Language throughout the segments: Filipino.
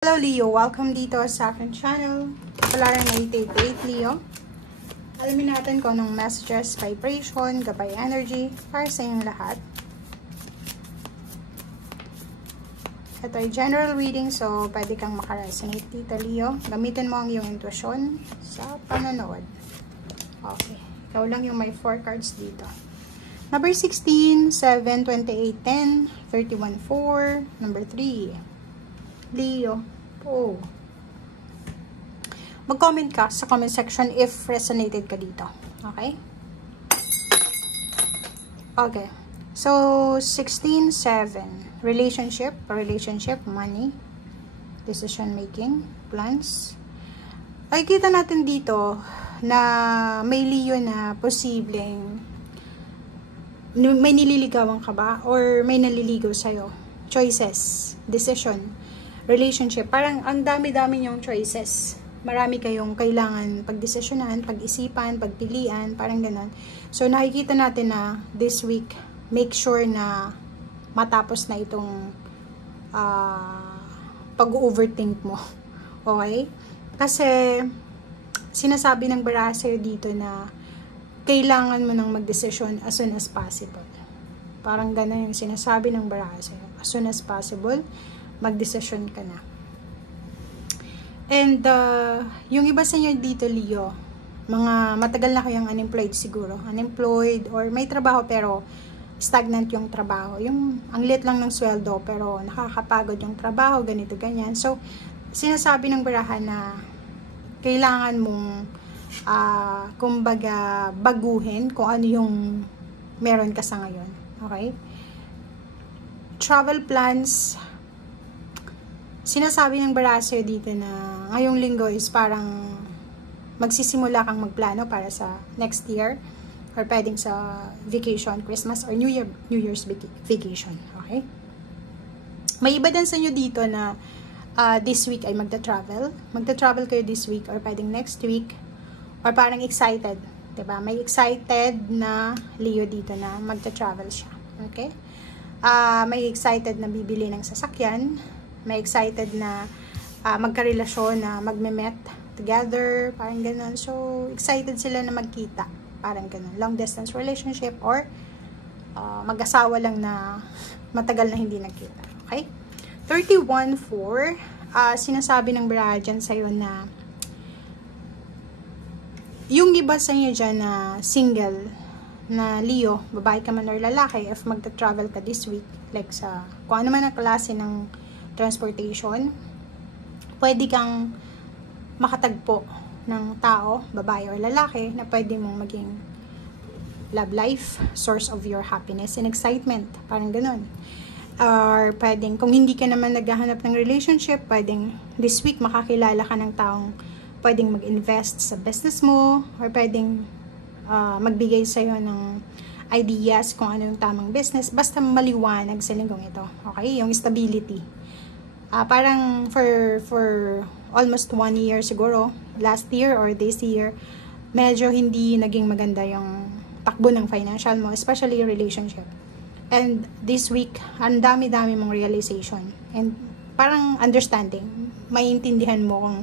Hello Leo, welcome dito sa aking channel. Kapalaran 888 Leo. Alamin natin kung anong messages, vibration, gabay energy para sa inyong lahat. Ito ay general reading, so pwede kang makaresonate dito Leo. Gamitin mo ang iyong intuition sa panonood. Okay, ikaw lang yung may 4 cards dito. Number 16, 7, 28, 10, 31, 4, number 3. Leo, mag-comment ka sa comment section if resonated ka dito. Okay? Okay. So, 16, 7. Relationship, money, decision making, plans. Ay, kita natin dito na may Leo na posibleng may nililigawan ka ba or may naliligaw sa'yo. Choices, decision, relationship, parang ang dami-dami yung choices. Marami kayong kailangan pagdesisyonan, pag-isipan, pagpilian, parang ganon. So, nakikita natin na this week, make sure na matapos na itong pag-overthink mo. Okay? Kasi, sinasabi ng baraha sa'yo dito na kailangan mo nang magdesisyon as soon as possible. Parang ganon yung sinasabi ng baraha sa'yo. As soon as possible, magdesisyon ka na. And, yung iba sa inyo dito, Leo, mga matagal na kayong unemployed siguro. Unemployed or may trabaho pero stagnant yung trabaho. Yung ang liit lang ng sweldo pero nakakapagod yung trabaho, ganito, ganyan. So, sinasabi ng baraha na kailangan mong kumbaga baguhin kung ano yung meron ka sa ngayon. Okay? Travel plans. Sinasabi ng baraha dito na ngayong linggo is parang magsisimula kang magplano para sa next year or pwedeng sa vacation, Christmas or New Year's vacation. Okay? May iba din sa inyo dito na this week ay magta-travel. Magta-travel kayo this week or pwedeng next week or parang excited. Diba? May excited na Leo dito na magta-travel siya. Okay? May excited na bibili ng sasakyan. May excited na magkarelasyon na magme-met together, parang ganun. So, excited sila na magkita, parang ganun. Long distance relationship or mag-asawa lang na matagal na hindi nagkita. Okay? 31-4, sinasabi ng baraha dyan sa'yo na yung iba sa inyo dyan na single, na Leo, babae ka man or lalaki, if magta-travel ka this week, like sa kung ano man ang klase ng transportation, pwede kang makatagpo ng tao, babae or lalaki, na pwede mong maging love life, source of your happiness and excitement, parang ganun. Or pwedeng, kung hindi ka naman naghahanap ng relationship, pwedeng this week makakilala ka ng taong pwedeng mag-invest sa business mo, or pwedeng magbigay sa'yo ng ideas kung ano yung tamang business, basta maliwanag sa linggong ito. Okay? Yung stability. Parang for almost 1 year siguro, last year or this year, medyo hindi naging maganda yung takbo ng financial mo, especially relationship. And this week, ang dami-dami mong realization. And parang understanding. Maiintindihan mo kung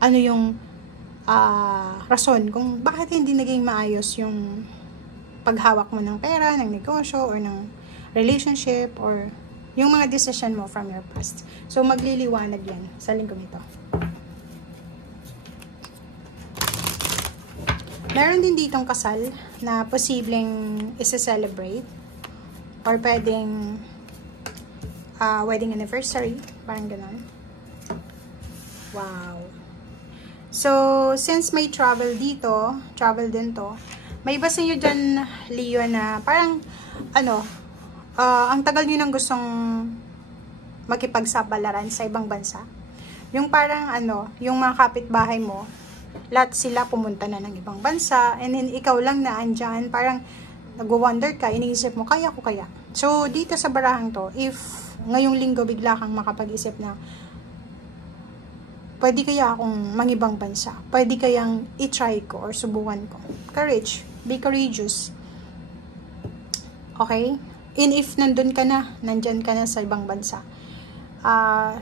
ano yung rason kung bakit hindi naging maayos yung paghawak mo ng pera, ng negosyo, or ng relationship, or yung mga decision mo from your past. So, magliliwanag yan sa linggong ito. Meron din ditong kasal na posibleng isa-celebrate or pwedeng wedding anniversary, parang ganon. Wow. So, since may travel dito, travel din to, may iba sa inyo dyan, Leo, na parang, ang tagal nyo nang gustong makipagsapalaran sa ibang bansa. Yung parang, yung mga kapitbahay mo, lahat sila pumunta na ng ibang bansa, and then ikaw lang na andyan, parang nag-wonder ka, iniisip mo, kaya ko kaya? So, dito sa barahang to, if ngayong linggo bigla kang makapag-isip na, pwede kaya akong mangibang bansa? Pwede kayang i-try ko or subukan ko? Courage. Be courageous. Okay? And if nandyan ka na sa ibang bansa,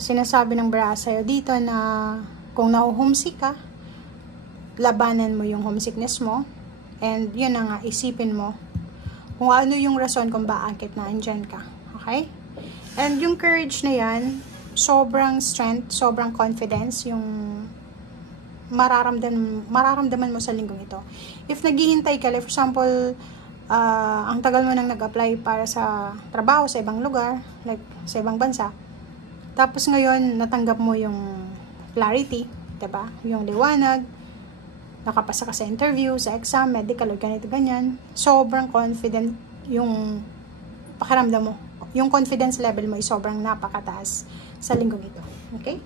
Sinasabi ng brass sa'yo dito na kung na-homesick ka, labanan mo yung homesickness mo. And yun na nga, isipin mo kung ano yung rason kung bakit na andyan ka. Okay? And yung courage na yan, sobrang strength, sobrang confidence yung mararamdaman mo sa linggong ito. If naghihintay ka, like for example, ang tagal mo nang nag-apply para sa trabaho sa ibang lugar, like sa ibang bansa, tapos ngayon natanggap mo yung clarity, diba? Yung liwanag, nakapasa ka sa interview, sa exam, medical, or ganito, ganyan. Sobrang confident yung pakiramdam mo. Yung confidence level mo ay sobrang napakataas sa linggong ito. Okay?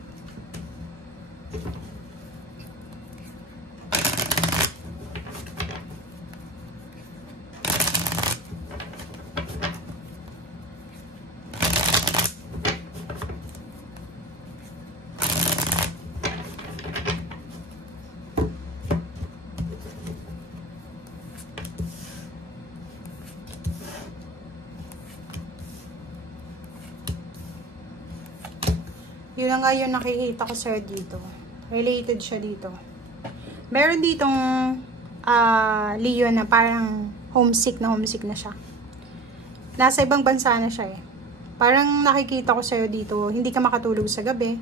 Yun na nga yung nakikita ko sir dito. Related siya dito. Meron ditong Leo na parang homesick na siya. Nasa ibang bansa na siya eh. Parang nakikita ko sa'yo dito, hindi ka makatulog sa gabi,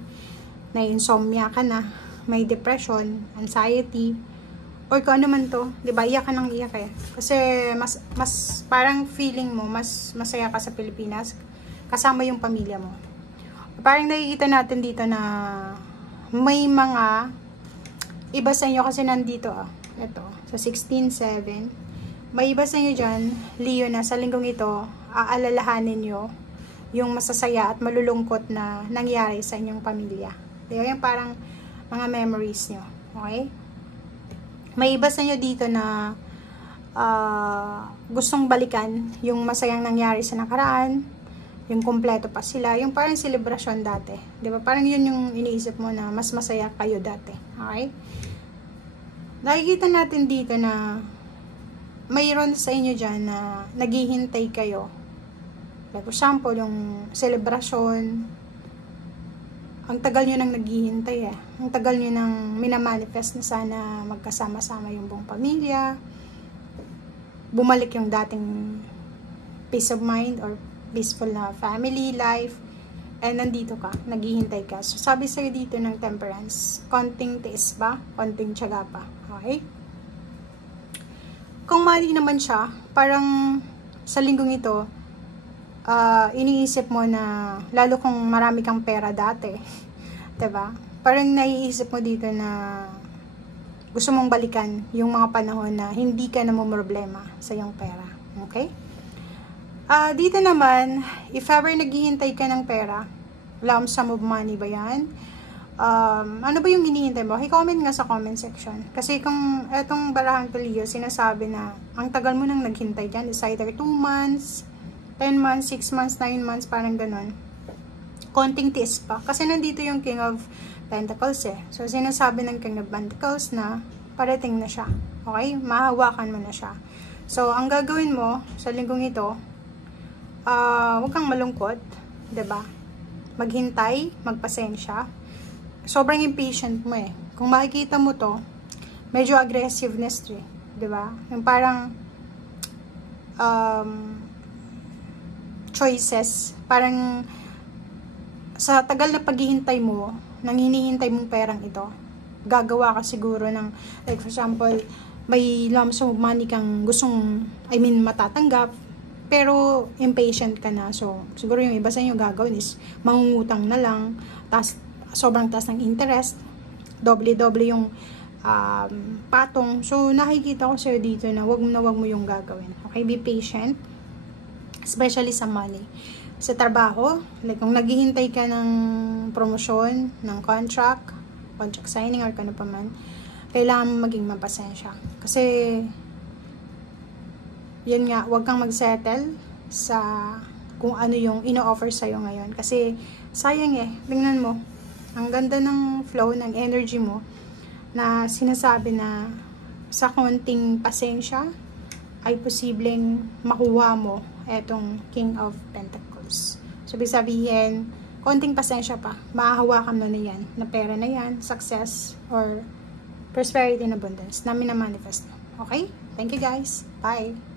na-insomnia ka na, may depression, anxiety, or kung ano man to, di ba, iyak ka ng iyak eh. Kasi mas parang feeling mo, mas masaya ka sa Pilipinas, kasama yung pamilya mo. Parang nakikita natin dito na may mga iba sa inyo kasi nandito ito, sa 16-7, may iba sa inyo dyan, Leo, na sa linggong ito, aalalahanin nyo yung masasaya at malulungkot na nangyari sa inyong pamilya. Kaya yung parang mga memories nyo. Okay? May iba sa inyo dito na gustong balikan yung masayang nangyari sa nakaraan, yung kumpleto pa sila, yung parang celebration dati. Di ba? Parang yun yung iniisip mo na mas masaya kayo dati. Okay? Nakikita natin dito na mayroon sa inyo dyan na naghihintay kayo. Like for example, yung celebration, ang tagal nyo nang naghihintay eh. Ang tagal nyo nang minamanifest na sana magkasama-sama yung buong pamilya. Bumalik yung dating peace of mind or peaceful na family life, and nandito ka, naghihintay ka. So, sabi sa'yo dito ng temperance, konting tiis ba? Konting tiyaga pa. Okay? Kung mali naman siya, parang sa linggong ito, iniisip mo na, lalo kung marami kang pera dati, diba? Parang naiisip mo dito na gusto mong balikan yung mga panahon na hindi ka na problema sa iyong pera. Okay? Dito naman, if ever naghihintay ka ng pera, lump sum of money ba yan? Ano ba yung hinihintay mo? I-comment nga sa comment section. Kasi kung etong barahang to Leo, sinasabi na ang tagal mo nang naghintay dyan, is either 2 months, 10 months, 6 months, 9 months, parang ganun. Konting tiis pa. Kasi nandito yung King of Pentacles eh. So, sinasabi ng King of Pentacles na parating na siya. Okay? Mahawakan mo na siya. So, ang gagawin mo sa linggong ito, huwag kang malungkot, 'di ba? Maghintay, magpasensya. Sobrang impatient mo eh. Kung makikita mo 'to, medyo aggressiveness 'to, 'di ba? Yung parang choices, parang sa tagal na paghihintay mo, nang hinihintay mong perang ito, gagawa ka siguro ng, like for example, may lump sum of money kang gustong, matatanggap, pero impatient ka na. So, siguro yung iba sa inyo gagawin is mangungutang na lang, sobrang taas ng interest, doble-doble yung patong. So, nakikita ko sa'yo dito na wag mo yung gagawin. Okay, be patient, especially sa money. Sa trabaho, like kung naghihintay ka ng promosyon, ng contract signing, or kano pa man, kailangan mo maging mapasensya. Kasi, yun nga, huwag kang mag-settle sa kung ano yung ino-offer sa'yo ngayon. Kasi, sayang eh. Tingnan mo, ang ganda ng flow, ng energy mo, na sinasabi na sa konting pasensya, ay posibleng makuha mo etong King of Pentacles. So, ibig sabihin, konting pasensya pa, mahahawakan mo na yan, na pera na yan, success, or prosperity and abundance, na minamanifest mo. Okay? Thank you guys. Bye!